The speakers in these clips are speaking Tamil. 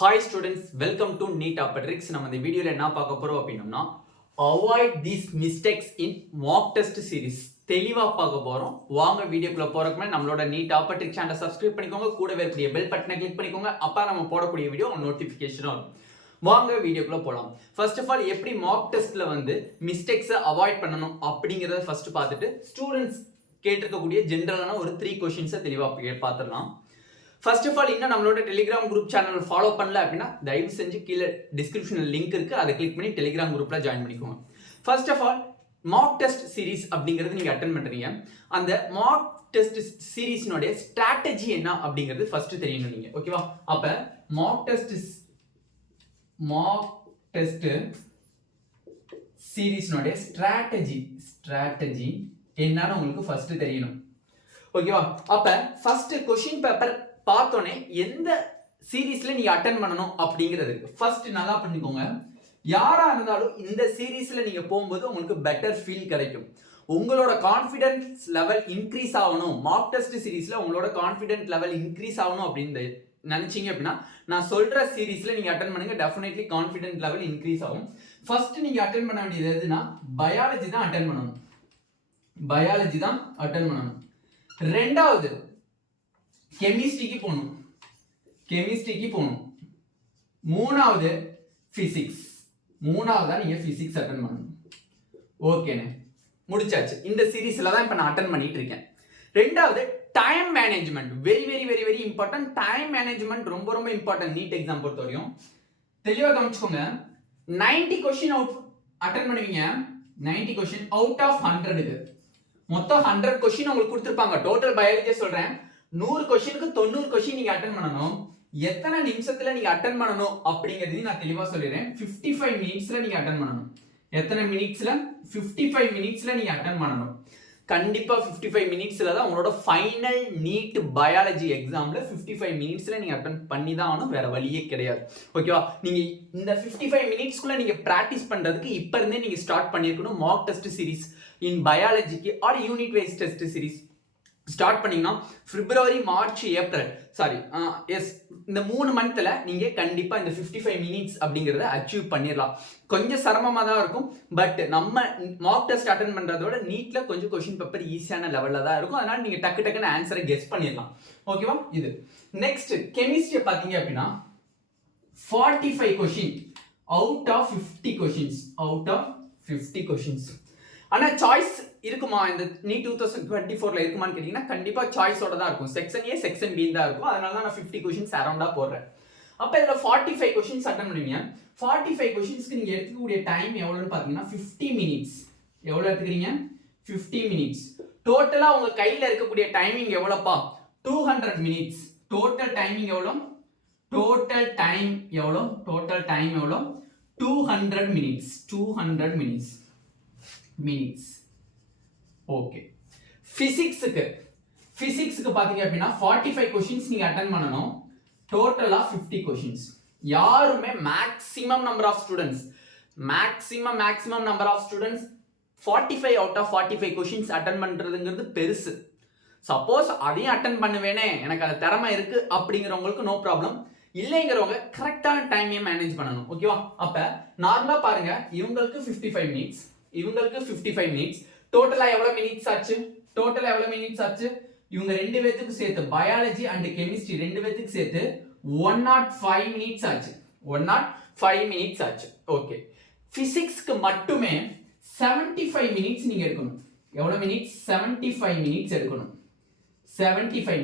Hi students, welcome to NEET Tricks. நம்ம இந்த வீடியோல என்ன பார்க்க போறோம் அப்படின்னா avoid these mistakes in mock test series தெளிவா பார்க்க போறோம். வாங்க வீடியோக்குள்ள போறதுக்கு முன்னாடி நம்மளோட NEET Tricks சேனலை சப்ஸ்கிரைப் பண்ணிக்கோங்க. கூடவே இருக்கக்கூடிய பெல் பட்டனை கிளிக் பண்ணிக்கோங்க. அப்ப நம்ம போடக்கூடிய வீடியோ நோட்டிஃபிகேஷன் வரும். வாங்க வீடியோக்குள்ள போலாம். ஃபர்ஸ்ட் ஆஃப் ஆல் எப்படி மாக் டெஸ்ட்ல வந்து மிஸ்டேக்ஸை அவாய்ட் பண்ணணும் அப்படிங்கறத ஃபர்ஸ்ட் பார்த்துட்டு ஸ்டூடெண்ட்ஸ் கேட்டிருக்கக்கூடிய ஜெனரலான ஒரு 3 क्वेश्चंस தெளிவா பார்த்துடலாம். ஃபர்ஸ்ட் ஆஃப் ஆல் இன்னும் நம்மளோட டெலிகிராம் குரூப் சேனல் ஃபாலோ பண்ணல அப்படின்னா தயவு செஞ்சு கீழே டிஸ்கிரிப்ஷனில் லிங்க் இருக்கு, அதை கிளிக் பண்ணி டெலிகிராம் குரூப்ல ஜாயின் பண்ணிக்கோங்க. First of all mock test series அப்படிங்கிறது நீங்க அட்டென்ட் பண்றீங்க. அந்த மாக் டெஸ்ட் சீரிஸ்னுடைய ஸ்ட்ராட்டஜி என்ன அப்படிங்கிறது ஃபர்ஸ்ட் தெரியணும் நீங்க, ஓகேவா? அப்ப மாக் டெஸ்ட் சீரிஸ்னுடைய ஸ்ட்ராட்டஜி என்னன்னு உங்களுக்கு ஃபர்ஸ்ட் தெரியணும், ஓகேவா? அப்ப ஃபர்ஸ்ட் क्वेश्चन பேப்பர் பார்த்தோனே எந்த சீரிஸ்ல நீங்க அட்டென்ட் பண்ணணும் அப்படிங்கிறது ஃபர்ஸ்ட் நல்லா பண்ணிக்கோங்க. யாரா இருந்தாலும் இந்த சீரிஸ்ல நீங்க போகும்போது உங்களுக்கு பெட்டர் ஃபீல் கிடைக்கும். உங்களோட கான்ஃபிடன்ஸ் லெவல் இன்க்ரீஸ் ஆகணும், மார்க் டெஸ்ட் சீரிஸ்ல உங்களோட கான்ஃபிடன்ஸ் லெவல் இன்க்ரீஸ் ஆகணும் அப்படின்னு நினைச்சீங்க அப்படின்னா நான் சொல்ற சீரிஸ்ல நீங்க அட்டென்ட் பண்ணுங்க. டெஃபினெட்லி கான்ஃபிடன்ஸ் லெவல் இன்க்ரீஸ் ஆகும். ஃபர்ஸ்ட் நீங்க அட்டென்ட் பண்ண வேண்டியது எதுனா பயாலஜி தான் அட்டென்ட் பண்ணணும். ரெண்டாவது கெமிஸ்ட்ரிக்கு போகணும். மூணாவது பிசிக்ஸ். நீங்க பிசிக்ஸ் அட்டென்ட் பண்ணணும். ஓகேண்ணே, முடிச்சாச்சு. இந்த சீரீஸ்ல தான் இப்ப நான் அட்டென்ட் பண்ணிட்டு இருக்கேன். ரெண்டாவது time management, very very very very important. Time management ரொம்ப ரொம்ப இம்பார்ட்டன்ட். நீட் எக்ஸாம் பொறுத்த வரையும் தெளிவா கவனிச்சுக்கோங்க. 90 क्वेश्चन அட்டென்ட் பண்ணுவீங்க. 90 क्वेश्चन அவுட் ஆஃப் 100க்கு மொத்தம் 100 क्वेश्चन உங்களுக்கு கொடுத்திருப்பாங்க. டோட்டல் பயாலஜி சொல்றேன். 100 क्वेश्चनக்கு 90 क्वेश्चन நீங்க அட்டென்ட் பண்ணணும். எத்தனை நிமிஷத்துல நீங்க அட்டென்ட் பண்ணணும் அப்படிங்கறதையும் நான் தெளிவா சொல்லிறேன். 55 மினிட்ஸ்ல நீங்க அட்டென்ட் பண்ணணும். எத்தனை மினிட்ஸ்ல? 55 மினிட்ஸ்ல நீங்க அட்டென்ட் பண்ணணும். கண்டிப்பா 55 மினிட்ஸ்ல தான் உங்களோட ஃபைனல் நீட் பயாலஜி எக்ஸாம்ல 55 மினிட்ஸ்ல நீங்க அட்டென்ட் பண்ணி தான் ஆகணும், வேற வழியே கிடையாது, ஓகேவா? நீங்க இந்த 55 மினிட்ஸ்க்குள்ள நீங்க பிராக்டிஸ் பண்றதுக்கு இப்ப இருந்தே நீங்க ஸ்டார்ட் பண்ணிருக்கணும். மார்க் டெஸ்ட் சீரிஸ் இன் பயாலஜிக்கு or unit wise test series start பண்ணீங்கன்னா பிப்ரவரி, மார்ச், ஏப்ரல் இந்த 3 மந்த்ல நீங்க கண்டிப்பா இந்த 55 மினிட்ஸ் அப்படிங்கறத அச்சீவ் பண்ணிடலாம். கொஞ்சம் சிரமமா தான் இருக்கும், பட் நம்ம மார்க் டெஸ்ட் அட்டென்ட் பண்றதோட நீட்ல கொஞ்சம் क्वेश्चन பேப்பர் ஈஸியான லெவல்ல தான் இருக்கும். அதனால நீங்க டக்குன்னு ஆன்சரை கெஸ் பண்ணிடலாம், ஓகேவா? இது நெக்ஸ்ட் கெமிஸ்ட்ரி பாத்தீங்க அப்படின்னா 45 क्वेश्चन அவுட் ஆஃப் 50 क्वेश्चंस. ஆனா சாய்ஸ் இருக்குமா இந்த நீட் 2024ல இருக்குமான்னு கேட்டீங்கன்னா கண்டிப்பா சாய்ஸோட தான் இருக்கும். செக்ஷன் ஏ, செக்ஷன் பி தான் இருக்கும். அதனால தான் நான் 50 क्वेश्चंस அரௌண்டா போடுறேன். அப்ப இதுல 45 क्वेश्चंस அட்டென்ட் பண்ணுவீங்க. 45 क्वेश्चंஸ்க்கு நீங்க எடுத்துக்கக்கூடிய டைம் எவ்வளவுன்னு பாத்தீங்கன்னா 50 மினிட்ஸ். எவ்வளவு எடுத்துக்கிறீங்க? 50 மினிட்ஸ். டோட்டலா உங்க கையில இருக்கக்கூடிய டைமிங் எவ்வளவுப்பா? 200 மினிட்ஸ். டோட்டல் டைமிங் எவ்வளவு? டோட்டல் டைம் எவ்வளவு? 200 மினிட்ஸ். 200 மினிட்ஸ். ஓகே. பிசிக்ஸ்க்கு பாத்தீங்க அப்படின்னா 45 क्वेश्चंस நீங்க அட்டென்ட் பண்ணனும். டோட்டலா 50 क्वेश्चंस. யாருமே maximum number of students 45 out of 45 questions attend பண்றதுங்கிறது பெருசு. சப்போஸ் அதையும் அட்டென்ட் பண்ணுவேனே, எனக்கு அது திறமை இருக்கு அப்படிங்கிறவங்களுக்கு நோ ப்ராப்ளம். இல்லைங்கிறவங்க கரெக்டான டைமையும் மேனேஜ் பண்ணணும், ஓகேவா? அப்ப நார்மலா பாருங்க, இவங்களுக்கு 55 மினிட்ஸ், இவங்களுக்கு 55 மினிட்ஸ். டோட்டலா எவ்வளவு மினிட்ஸ் ஆச்சு? இவங்க ரெண்டு பேத்துக்கு சேர்த்து பயாலஜி அண்ட் கெமிஸ்ட்ரி ரெண்டு பேத்துக்கு சேர்த்து 105 மினிட்ஸ் ஆச்சு. 105 மினிட்ஸ் ஆச்சு. ஓகே. பிசிக்ஸ்க்கு மட்டுமே 75 மினிட்ஸ் நீங்க எடுக்கணும். எவ்வளவு மினிட்ஸ்? 75 மினிட்ஸ் எடுக்கணும். 75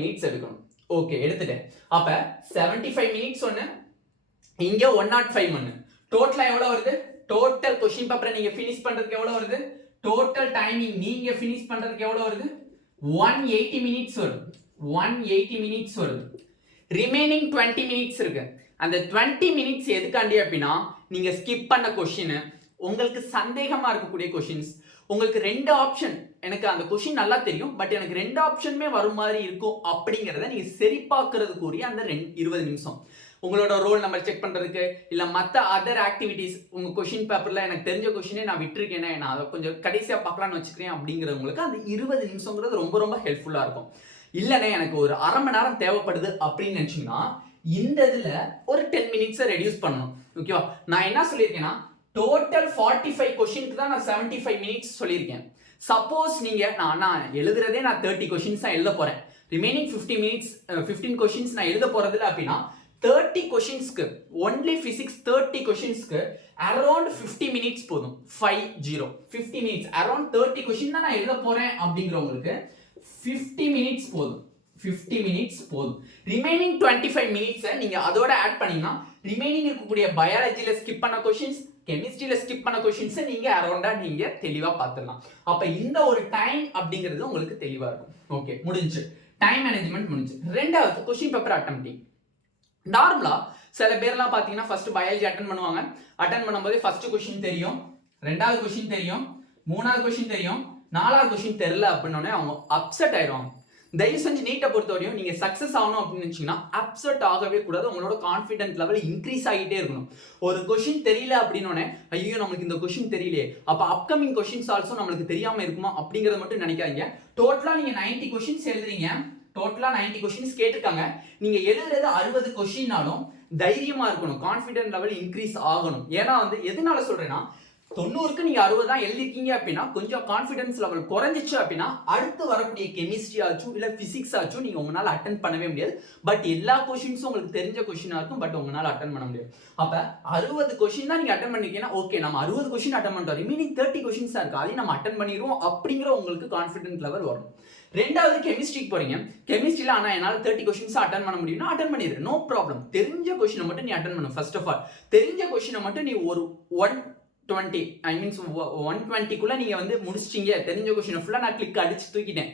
மினிட்ஸ் எடுக்கணும். ஓகே, எடுத்துட்டேன். அப்ப 75 மினிட்ஸ் ஒன்னு, இங்க 105 ஒன்னு. டோட்டலா எவ்வளவு வருது? டோட்டல் क्वेश्चन பேப்பரை நீங்க ஃபினிஷ் பண்றதுக்கு எவ்வளவு வருது? டோட்டல் டைமிங் நீங்க ஃபினிஷ் பண்றதுக்கு எவ்வளவு வருது? 180 மினிட்ஸ் வருது. ரிமைனிங் 20 மினிட்ஸ் இருக்கு. அந்த 20 மினிட்ஸ் எதுக்காண்டி அப்படின்னா நீங்க ஸ்கிப் பண்ண क्वेश्चन, உங்களுக்கு சந்தேகமா இருக்கக்கூடிய क्वेश्चंस, உங்களுக்கு 2 ஆப்ஷன், எனக்கு அந்த क्वेश्चन நல்லா தெரியும் பட் எனக்கு 2 ஆப்ஷனுமே வரும் மாதிரி இருக்கும் அப்படிங்கறத நீங்க சரி பார்க்கிறதுக்குரிய அந்த 20 நிமிஷம். உங்களோட ரோல் நம்பர் செக் பண்றதுக்கு இல்ல மத்த அதர் ஆக்டிவிட்டீஸ், உங்க क्वेश्चन பேப்பர்ல எனக்கு தெரிஞ்ச क्वेश्चனே நான் விட்டுருக்கேனே, நான் அதை கொஞ்சம் கடைசியா பார்க்கலாம்னு வச்சுக்கிறேன் அப்படிங்கிறவங்களுக்கு அந்த 20 நிமிஷம்ங்கிறது ரொம்ப ரொம்ப ஹெல்ப்ஃபுல்லா இருக்கும். இல்லைன்னா எனக்கு ஒரு அரை மணி நேரம் தேவைப்படுது அப்படின்னு நினச்சிங்கன்னா இந்த இதில் ஒரு 10 மினிட்ஸை ரெடியூஸ் பண்ணணும். ஓகேவா? நான் என்ன சொல்லியிருக்கேன்னா டோட்டல் 45 கொஸ்டினுக்கு தான் நான் 75 மினிட்ஸ் சொல்லியிருக்கேன். சப்போஸ் நீங்கள் நான் எழுதுறதே நான் 30 கொஸ்டின்ஸ் தான் எழுத போகிறேன், ரிமைனிங் 15 கொஸ்டின்ஸ் நான் எழுத போகிறதில்ல அப்படின்னா 30 கொஸ்டின்ஸ்க்கு ஒன்லி ஃபிசிக்ஸ் 30 கொஸ்டின்ஸ்க்கு அரௌண்ட் 50 மினிட்ஸ் போதும். 50 மினிட்ஸ் அரௌண்ட் 30 கொஸ்டின் தான் நான் எழுத போகிறேன் அப்படிங்கிறவங்களுக்கு 50 மினிட்ஸ் போதும். 50 மினிட்ஸ் போதும். ரிமைனிங் 25 மினிட்ஸை நீங்கள் அதோட ஆட் பண்ணீங்கன்னா ரிமைனிங் இருக்கக்கூடிய பயாலஜியில் ஸ்கிப் பண்ண கொஸ்டின்ஸ், கெமிஸ்ட்ரியில் ஸ்கிப் பண்ண கொஸ்டின்ஸை நீங்கள் அரௌண்டாக நீங்கள் தெளிவாக பார்த்துடலாம். அப்போ இந்த ஒரு டைம் அப்படிங்கிறது உங்களுக்கு தெளிவாக இருக்கும். ஓகே, முடிஞ்சு டைம் மேனேஜ்மெண்ட் முடிஞ்சு. ரெண்டாவது கொஸ்டின் பேப்பர் அட்டெம்ப்டிங். நார்மலா சில பேர்லாம் பார்த்தீங்கன்னா ஃபர்ஸ்ட் பயாலஜி அட்டன் பண்ணுவாங்க. அட்டன் பண்ணும்போது ஃபர்ஸ்ட் கொஸ்டின் தெரியும், ரெண்டாவது கொஸ்டின் தெரியும், மூணாவது கொஸ்டின் தெரியும், நாலாவது கொஸ்டின் தெரியல அப்படின்னோடனே அவங்க அப்செட் ஆயிடுவாங்க. தயவு செஞ்சு நீட்டை பொறுத்தவரையும் நீங்கள் சக்ஸஸ் ஆகணும் அப்படின்னு நினச்சிங்கன்னா அப்செட் ஆகவே கூடாது. உங்களோட கான்ஃபிடென்ட் லெவல் இன்க்ரீஸ் ஆகிட்டே இருக்கணும். ஒரு கொஸ்டின் தெரியல அப்படின்னோடனே ஐயோ நம்மளுக்கு இந்த கொஸ்டின் தெரியலையே, அப்போ அப்கமிங் கொஸ்டின்ஸ் ஆல்சோ நம்மளுக்கு தெரியாமல் இருக்குமா அப்படிங்கிறத மட்டும் நினைக்காதீங்க. டோட்டலாக நீங்கள் 90 கொஸ்டின்ஸ் எழுதுறீங்க, டோட்டலாக 90 கொஸ்டின்ஸ் கேட்டிருக்காங்க, நீங்கள் எழுதுறது 60 கொஸ்டின்னாலும் தைரியமாக இருக்கணும். கான்ஃபிடென்ட் லெவல் இன்க்ரீஸ் ஆகணும். ஏன்னா எதனால சொல்கிறேன்னா 90க்கு நீங்கள் 60 தான் எழுதிருக்கீங்க அப்படின்னா கொஞ்சம் கான்ஃபிடன்ஸ் லெவல் குறைஞ்சிச்சு அப்படின்னா அடுத்து வரக்கூடிய கெமிஸ்ட்ரி ஆச்சும் இல்லை ஃபிசிக்ஸ் ஆச்சும் நீங்கள் உங்களால் அட்டன் பண்ணவே முடியாது. பட் எல்லா கொஸ்டின்ஸும் உங்களுக்கு தெரிஞ்ச கொஸ்டினாக இருக்கும், பட் உங்களால் அட்டன் பண்ண முடியாது. அப்போ 60 கொஸ்டின் தான் நீங்கள் அட்டன் பண்ணிருக்கீங்கன்னா ஓகே நம்ம 60 கொஸ்டின் அட்டன் பண்ணுறோம், ரிமைனிங் 30 கொஸ்டின்ஸ் தான் இருக்குது, அதையும் நம்ம அட்டன் பண்ணிடுவோம் அப்படிங்கிற உங்களுக்கு கான்ஃபிடன்ட் லெவல் வரும். ரெண்டாவது கெமிஸ்ட்ரிக்கு போறீங்க, கெமிஸ்ட்ரியில் ஆனால் என்னால் 30 கொஸ்டின்ஸ் அட்டன் பண்ண முடியும்னா அட்டன் பண்ணிடு, நோ ப்ராப்ளம். தெரிஞ்ச கொஸ்டினை மட்டும் நீ அட்டன் பண்ணு. ஃபர்ஸ்ட் ஆஃப் ஆல் தெரிஞ்ச கொஸ்டினை மட்டும் நீ ஒரு 120 நீங்க முடிச்சிட்டீங்க. தெரிஞ்ச கொஸ்டினை ஃபுல்லா நான் கிளிக் அடிச்சு தூக்கிட்டேன்,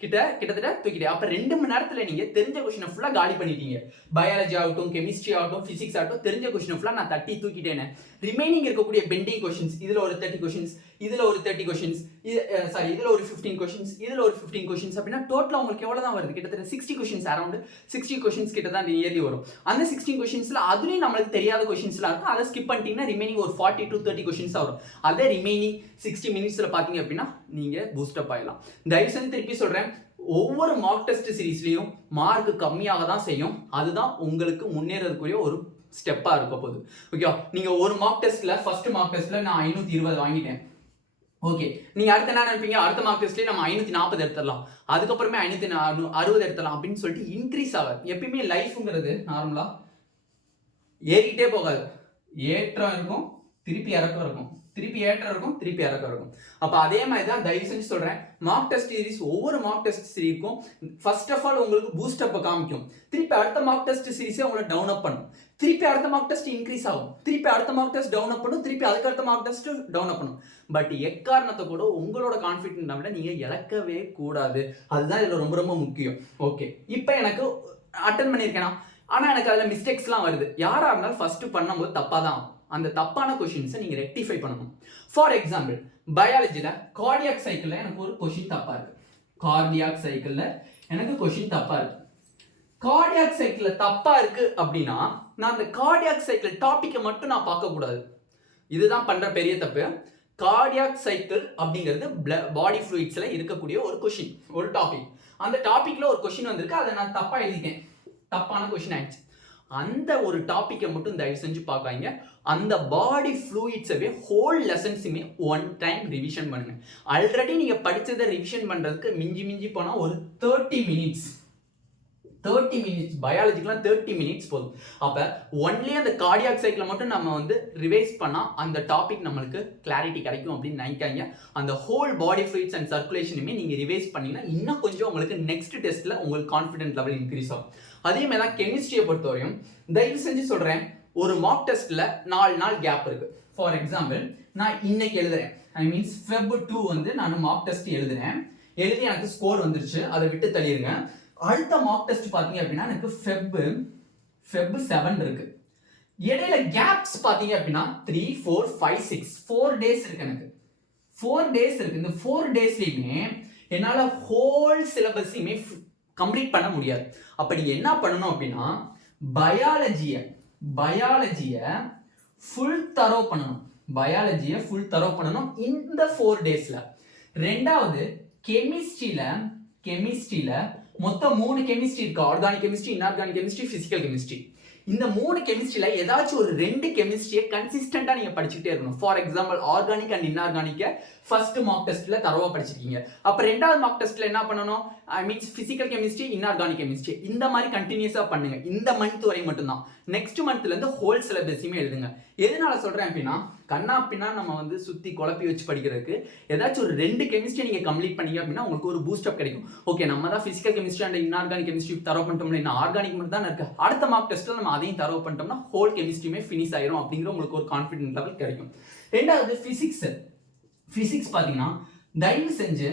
கிட்டத்தட்ட தூக்கிட்டேன். அப்ப 2 மணி நேரத்துல நீங்க தெரிஞ்ச கொஸ்டினை ஃபுல்லா காலி பண்ணிட்டீங்க. பயாலஜி ஆகட்டும், கெமிஸ்ட்ரி ஆகட்டும், பிசிக்ஸ் ஆகட்டும், தெரிஞ்ச கொஸ்டினை ஃபுல்லா நான் தட்டி தூக்கிட்டேன். ரிமைனிங் இருக்கக்கூடிய பெண்டிங் கொஸ்டின்ஸ், இதுல ஒரு 30 கொஸ்டின்ஸ், இதுல ஒரு 30 கொஸ்டின்ஸ், இதுல ஒரு 15 கொஸ்டின்ஸ், இதுல ஒரு 15 கொஸ்டின்ஸ் அப்படின்னா டோட்டலா உங்களுக்கு எவ்வளவு தான் வருது? கிட்டத்தட்ட 60 கொஸ்டின்ஸ், அரௌண்ட் 60 கொஸ்டின்ஸ் கிட்ட தான் இயர்லி வரும். அந்த 16 கொஸ்டின்ஸ்ல அதுலயும் நம்மளுக்கு தெரியாத கொஸ்டின்ஸ்லாம் இருக்கும், அதை ஸ்கிப் பண்ணிட்டீங்கன்னா ரிமைனிங் ஒரு 40 to 30 கொஸ்டின்ஸ் வரும். அதே ரிமைனிங் 60 மினிட்ஸ்ல பாத்தீங்க அப்படின்னா நீங்க பூஸ்டப் ஆயிடலாம். தயவு செஞ்சு திருப்பி சொல்றேன், ஒவ்வொரு மார்க் டெஸ்ட் சீரீஸ்லயும் மார்க் கம்மியாக தான் செய்யும். அதுதான் உங்களுக்கு முன்னேறதுக்குரிய ஒரு ஸ்டெப்பா இருக்க போகுது. ஓகேவா? நீங்க ஒரு மார்க் டெஸ்ட்ல ஃபர்ஸ்ட் மார்க் டெஸ்ட்ல நான் 520 வாங்கிட்டேன். ஓகே, நீங்க அடுத்த என்ன நினைப்பீங்க? அடுத்த மார்க் டெஸ்ட்லயே நம்ம 540 எடுத்துடலாம், அதுக்கப்புறமே 560 எடுத்துடலாம் அப்படின்னு சொல்லிட்டு இன்க்ரீஸ் ஆகாது. எப்பயுமே லைஃப்ங்கிறது நார்மலா ஏறிக்கிட்டே போகாது. ஏற்றம் இருக்கும், திருப்பி இறக்கம் இருக்கும், திருப்பி ஏற்றம் இருக்கும், திருப்பி இறக்கம் இருக்கும். அப்ப அதே மாதிரி தான் தயவு செஞ்சு சொல்றேன், மார்க் டெஸ்ட் சீரிஸ் ஒவ்வொரு மார்க் டெஸ்ட் சீரிஸ்க்கும் ஃபர்ஸ்ட் ஆஃப் ஆல் உங்களுக்கு பூஸ்ட் அப் காமிக்கும், திருப்பி அடுத்த மார்க் டெஸ்ட் சீரிஸே உங்களை டவுன் அப் பண்ணும், திருப்பி அடுத்த மார்க் டெஸ்ட் இன்க்ரீஸ் ஆகும், திருப்பி அடுத்த மார்க் டெஸ்ட் டவுன் அப் பண்ணும், திருப்பி அதுக்கு அடுத்த மார்க் டெஸ்ட் டவுன் அப் பண்ணும். பட் எக்காரணத்தை கூட உங்களோட கான்ஃபிடென்ட் லெவலை நீங்க இழக்கவே கூடாது. அதுதான் இதுல ரொம்ப ரொம்ப முக்கியம். ஓகே, இப்போ எனக்கு அட்டன் பண்ணியிருக்கேனா, ஆனா எனக்கு அதுல மிஸ்டேக்ஸ்லாம் வருது. யாரா இருந்தாலும் ஃபர்ஸ்ட் பண்ணும்போது தப்பா தான், அந்த தப்பான கொஸ்டின்ஸை நீங்க ரெக்டிஃபை பண்ணணும். ஃபார் எக்ஸாம்பிள் பயாலஜில கார்டியாக் சைக்கிள்ல எனக்கு ஒரு கொஸ்டின் தப்பா இருக்கு. கார்டியாக் சைக்கிள்ல எனக்கு கொஸ்டின் தப்பா இருக்கு. கார்டியாக் சைக்கிள்ல தப்பா இருக்கு அப்படின்னா நான் அந்த கார்டியாக் சைக்கிள் டாபிக்கை மட்டும் நான் பார்க்க கூடாது. இதுதான் பண்ற பெரிய தப்பு. கார்டியாக் சைக்கிள் அப்படிங்கிறது பாடி ஃப்ளூயிட்ஸ்ல இருக்கக்கூடிய ஒரு கொஸ்டின், ஒரு டாபிக். அந்த டாபிக்ல ஒரு கொஸ்டின் வந்திருக்கு, அதை நான் தப்பா எழுதிட்டேன், தப்பான கொஸ்டின் ஆயிடுச்சு. அந்த ஒரு டாபிக்கை மட்டும் தயவு செஞ்சு பார்க்காதீங்க. அந்த பாடி ஃப்ளூயிட்ஸவே ஹோல் லெசன்ஸுமே ஒன் டைம் ரிவிஷன் பண்ணுங்க. ஆல்ரெடி நீங்க படிச்சதை ரிவிஷன் பண்றதுக்கு மிஞ்சி போனா ஒரு 30 மினிட்ஸ், பயாலஜிக்கெலாம் 30 மினிட்ஸ் போதும். அப்போ ஒன்லி அந்த கார்டியாக் சைக்கிளை மட்டும் நம்ம ரிவைஸ் பண்ணால் அந்த டாபிக் நம்மளுக்கு கிளாரிட்டி கிடைக்கும் அப்படின்னு நினைக்காங்க. அந்த ஹோல் பாடி ஃப்ளூயிட்ஸ் அண்ட் சர்க்குலேஷனுமே நீங்கள் ரிவைஸ் பண்ணீங்கன்னா இன்னும் கொஞ்சம் உங்களுக்கு நெக்ஸ்ட் டெஸ்ட்டில் உங்களுக்கு கான்ஃபிடென்ட் லெவல் இன்க்ரீஸ் ஆகும். அதே மாதிரி தான் கெமிஸ்ட்ரியை பொறுத்தவரையும் தயவு செஞ்சு சொல்கிறேன், ஒரு மார்க் டெஸ்ட்டில் 4 நாள் கேப் இருக்குது. ஃபார் எக்ஸாம்பிள் நான் இன்னைக்கு எழுதுறேன், ஐ மீன்ஸ் Feb 2 நான் மார்க் டெஸ்ட் எழுதுறேன், எழுதி எனக்கு ஸ்கோர் வந்துருச்சு, அதை விட்டு தள்ளிடுங்க. அடுத்த மார்க் டெஸ்ட் பாத்தீங்க அப்படின்னா எனக்கு Feb 7 இருக்கு. இடையில கேப்ஸ் பாத்தீங்க அப்படின்னா 3, 4, 5, 6 4 டேஸ் இருக்கு. எனக்கு 4 டேஸ் இருக்கு. இந்த 4 டேஸ்லயுமே என்னால ஹோல் சிலபஸையுமே கம்ப்ளீட் பண்ண முடியாது. அப்ப நீங்க என்ன பண்ணணும் அப்படின்னா பயாலஜிய ஃபுல் தரோ பண்ணணும் இந்த 4 டேஸ்ல. ரெண்டாவது கெமிஸ்ட்ரியில மொத்தம் 3 கெமிஸ்ட்ரி இருக்கு. Organic chemistry, inorganic chemistry, physical chemistry. இந்த 3 கெமிஸ்ட்ரியில ஏதாச்சும் ஒரு 2 கெமிஸ்ட்ரியை கன்சிஸ்டண்டா நீங்க படிச்சுக்கிட்டே இருக்கணும். ஃபார் எக்ஸாம்பிள் ஆர்கானிக் அண்ட் இன்ஆர்கானிக்க ஃபர்ஸ்ட் மார்க் டெஸ்ட்ல தரவா படிச்சிருக்கீங்க. அப்ப ரெண்டாவது மார்க் டெஸ்ட்ல என்ன பண்ணணும்? I means physical chemistry, inorganic chemistry இந்த மாதிரி கண்டினியூஸா பண்ணுங்க. இந்த மந்த் வரை மட்டும்தான். நெக்ஸ்ட் மந்த்ல இருந்து ஹோல் சிலபஸையுமே எழுதுங்க. எதனால சொல்றேன் அப்படின்னா, கண்ணா பின்னா நம்ம வந்து சுத்தி குழப்பி வச்சு படிக்கிறதுக்கு ஏதாச்சும் ஒரு 2 கெமிஸ்ட்ரி நீங்க கம்ப்ளீட் பண்ணீங்க அப்படின்னா உங்களுக்கு ஒரு பூஸ்ட் அப் கிடைக்கும். ஓகே, நம்ம தான் physical chemistry and inorganic chemistry தரவு பண்ணிட்டோம்ல, இன்னும் ஆர்கானிக் மட்டும் தான் இருக்கு. அடுத்த மார்க் டெஸ்ட்ல நம்ம அதையும் தரவு பண்ணிட்டோம்னா ஹோல் கெமிஸ்ட்ரியுமே ஃபினிஷ் ஆயிரும் அப்படிங்கிற உங்களுக்கு ஒரு கான்ஃபிடென்ட் லெவல் கிடைக்கும். ரெண்டாவது பிசிக்ஸ் பாத்தீங்கன்னா தயவு செஞ்சு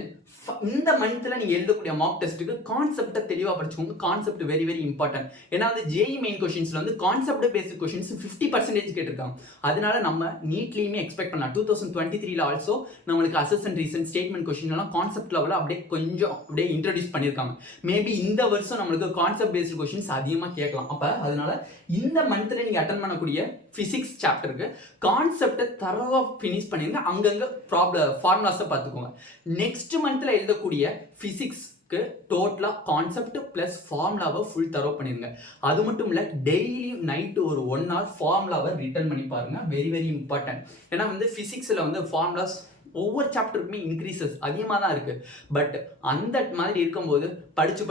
இந்த மந்த்ல நீங்க எழுதக்கூடிய மார்க் டெஸ்ட்டுக்கு கான்செப்டை தெளிவா படிச்சுக்கோங்க. Concept very very important. ஏன்னா வந்து ஜேஇ மெயின் கொஸ்டின்ஸ்ல வந்து கான்செப்ட் பேஸ்ட் கொஸ்டின்ஸ் 50% கேட்டிருக்காங்க. அதனால நம்ம நீட்லயுமே எக்ஸ்பெக்ட் பண்ணலாம். 2023ல ஆல்சோ நம்மளுக்கு அசஸ் அண்ட் ரீசன் ஸ்டேட்மெண்ட் கொஸ்டின் எல்லாம் கான்செப்ட் லெவலில் அப்படியே கொஞ்சம் அப்படியே இன்ட்ரோடியூஸ் பண்ணியிருக்காங்க. மேபி இந்த வருஷம் நம்மளுக்கு கான்செப்ட் பேஸ்ட் கொஸ்டின்ஸ் அதிகமாக கேட்கலாம். அப்ப அதனால இந்த மந்த்ல நீங்க அட்டன் பண்ணக்கூடிய பிசிக்ஸ் சாப்டருக்கு கான்செப்டை தரவா ஃபினிஷ் பண்ணிருங்க. அங்கங்க ஃபார்முலாஸை பார்த்துக்கோங்க. நெக்ஸ்ட் மந்த்ல எழுதக்கூடிய பிசிக்ஸ்க்கு டோட்டலா கான்செப்ட் பிளஸ் ஃபார்முலாவை ஃபுல் தரவு பண்ணிருங்க. அது மட்டும் இல்ல, டெய்லியும் நைட்டு ஒரு 1 hour ஃபார்முலாவை ரிட்டர்ன் பண்ணி பாருங்க. Very very important. ஏன்னா வந்து பிசிக்ஸ்ல வந்து ஃபார்முலாஸ் ஒவ்வொரு சாப்டருக்குமே இன்க்ரீசஸ் அதிகமாக தான் இருக்கு. பட் அந்த மாதிரி இருக்கும்போது படிச்சு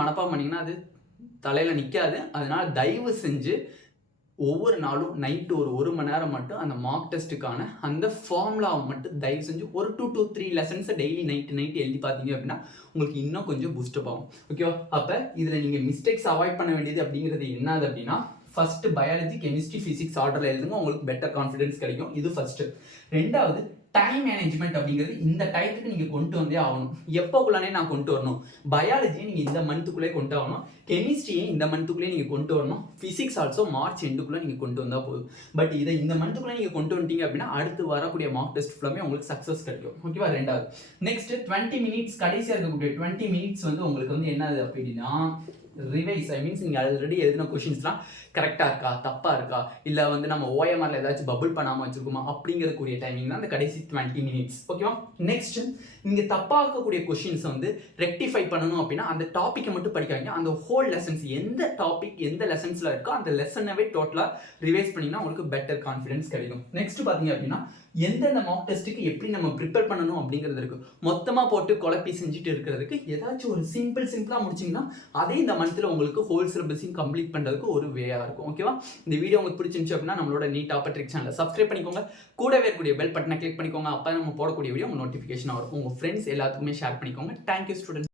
மனப்பாடம் பண்ணீங்கன்னா அது தலையில நிற்காது. அதனால தயவு செஞ்சு ஒவ்வொரு நாளும் நைட்டு ஒரு 1 மணி நேரம் மட்டும் அந்த மார்க் டெஸ்ட்டுக்கான அந்த ஃபார்முலாவை மட்டும் தயவு செஞ்சு ஒரு 2 to 3 லெசன்ஸை டெய்லி நைட்டு எழுதி பார்த்தீங்க அப்படின்னா உங்களுக்கு இன்னும் கொஞ்சம் பூஸ்டப் ஆகும். ஓகேவா? அப்போ இதில் நீங்கள் மிஸ்டேக்ஸ் அவாய்ட் பண்ண வேண்டியது அப்படிங்கிறது என்னது அப்படின்னா, ஃபர்ஸ்ட் பயாலஜி, கெமிஸ்ட்ரி, பிசிக்ஸ் ஆர்டரில் எழுதுங்க. உங்களுக்கு பெட்டர் கான்ஃபிடன்ஸ் கிடைக்கும். இது ஃபர்ஸ்ட். ரெண்டாவது டைம் மேனேஜ்மெண்ட் அப்படிங்கிறது இந்த டைத்துக்கு நீங்கள் கொண்டு வந்தே ஆகணும். எப்போக்குள்ளானே நான் கொண்டு வரணும். பயாலஜியை நீங்கள் இந்த மந்த்துக்குள்ளே கொண்டு வரணும். கெமிஸ்ட்ரியை இந்த மந்த்துக்குள்ளே நீங்கள் கொண்டு வரணும். பிசிக்ஸ் ஆல்சோ மார்ச் எண்டுக்குள்ளே நீங்கள் கொண்டு வந்தால் போதும். பட் இதை இந்த மந்த்துக்குள்ளே நீங்கள் கொண்டு வந்துட்டீங்க அப்படின்னா அடுத்து வரக்கூடிய மார்க் டெஸ்ட் ஃபுல்லாமே உங்களுக்கு சக்ஸஸ் கிடைக்கும். ஓகேவா? ரெண்டாவது நெக்ஸ்ட் 20 minutes கடைசியாக இருக்கக்கூடிய 20 minutes வந்து உங்களுக்கு வந்து என்னது அப்படின்னா ரிவைஸ். ஐ மீன்ஸ் நீங்கள் ஆல்ரெடி எழுதின கொஷின்ஸ்லாம் கரெக்டாக இருக்கா, தப்பாக இருக்கா, இல்லை வந்து நம்ம ஓஎம்ஆரில் ஏதாச்சும் பபுள் பண்ணாமல் வச்சுருக்கோமா அப்படிங்கிறக்கூடிய டைமிங் தான் அந்த கடைசி 20 minutes. ஓகேவா? நெக்ஸ்ட் நீங்கள் தப்பாக இருக்கக்கூடிய கொஷின்ஸை வந்து ரெக்டிஃபை பண்ணணும் அப்படின்னா அந்த டாப்பிக்கை மட்டும் படிக்காதீங்க. அந்த ஹோல் லெசன்ஸ் எந்த டாபிக் எந்த லெசன்ஸில் இருக்கோ அந்த லெசனவே டோட்டலாக ரிவைஸ் பண்ணிங்கன்னா உங்களுக்கு பெட்டர் கான்ஃபிடன்ஸ் கிடைக்கும். நெக்ஸ்ட் பார்த்தீங்க அப்படின்னா எந்தெந்த மார்க் டெஸ்ட்டுக்கு எப்படி நம்ம ப்ரிப்பேர் பண்ணணும் அப்படிங்கிறது இருக்கு. மொத்தமாக போட்டு குழப்பி செஞ்சுட்டு இருக்கிறதுக்கு ஏதாச்சும் ஒரு சிம்பிளாக முடிச்சிங்கன்னா அதே இந்த மந்த்தில் உங்களுக்கு ஹோல் சிலபஸையும் கம்ப்ளீட் பண்ணுறதுக்கு ஒரு வேயாக இருக்கும். ஓகேவா? இந்த வீடியோ உங்களுக்கு பிடிச்சிருந்துச்சு அப்படின்னா நம்மளோட நீட் டாப்பர் ட்ரிக் சேனலை சப்ஸ்கிரைப் பண்ணிக்கோங்க. கூடவே இருக்கக்கூடிய பெல் பட்டனை கிளிக் பண்ணிக்கோங்க. அப்போ நம்ம போடக்கூடிய வீடியோ உங்கள் நோட்டிஃபிகேஷன் வரும். உங்கள் ஃப்ரெண்ட்ஸ் எல்லாத்துக்குமே ஷேர் பண்ணிக்கோங்க. Thank you students.